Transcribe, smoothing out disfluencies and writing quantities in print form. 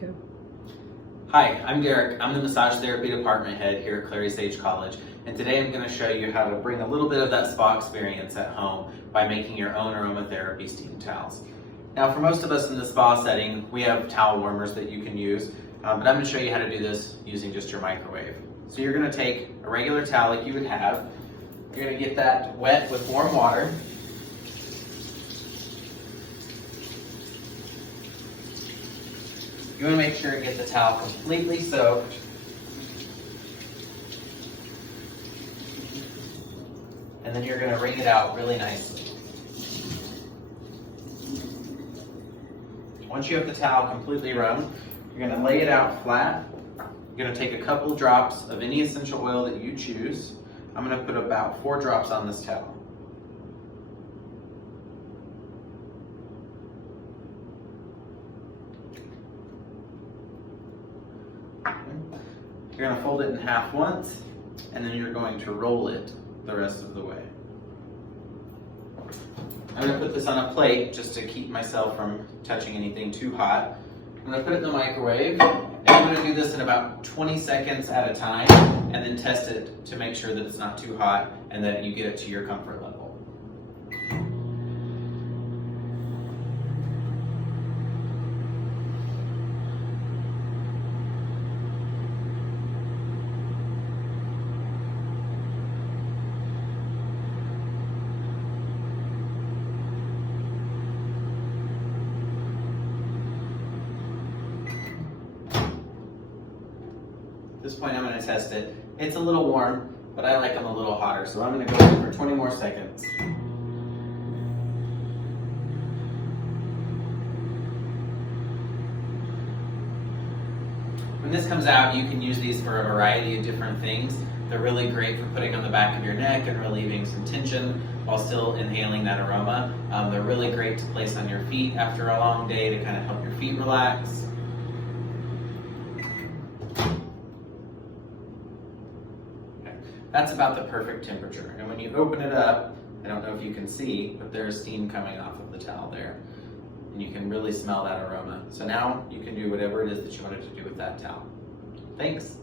Go. Hi, I'm Derek. I'm the massage therapy department head here at Clary Sage College, and today I'm going to show you how to bring a little bit of that spa experience at home by making your own aromatherapy steam towels. Now, for most of us in the spa setting, we have towel warmers that you can use, but I'm going to show you how to do this using just your microwave. So you're going to take a regular towel like you would have. You're going to get that wet with warm water. You want to make sure to get the towel completely soaked. And then you're going to wring it out really nicely. Once you have the towel completely wrung, you're going to lay it out flat. You're going to take a couple drops of any essential oil that you choose. I'm going to put about 4 drops on this towel. You're going to fold it in half once, and then you're going to roll it the rest of the way. I'm going to put this on a plate just to keep myself from touching anything too hot. I'm going to put it in the microwave, and I'm going to do this in about 20 seconds at a time, and then test it to make sure that it's not too hot and that you get it to your comfort level. At this point, I'm going to test it. It's a little warm, but I like them a little hotter, so I'm going to go in for 20 more seconds. When this comes out, you can use these for a variety of different things. They're really great for putting on the back of your neck and relieving some tension while still inhaling that aroma. They're really great to place on your feet after a long day to kind of help your feet relax. That's about the perfect temperature. And when you open it up, I don't know if you can see, but there's steam coming off of the towel there. And you can really smell that aroma. So now you can do whatever it is that you wanted to do with that towel. Thanks.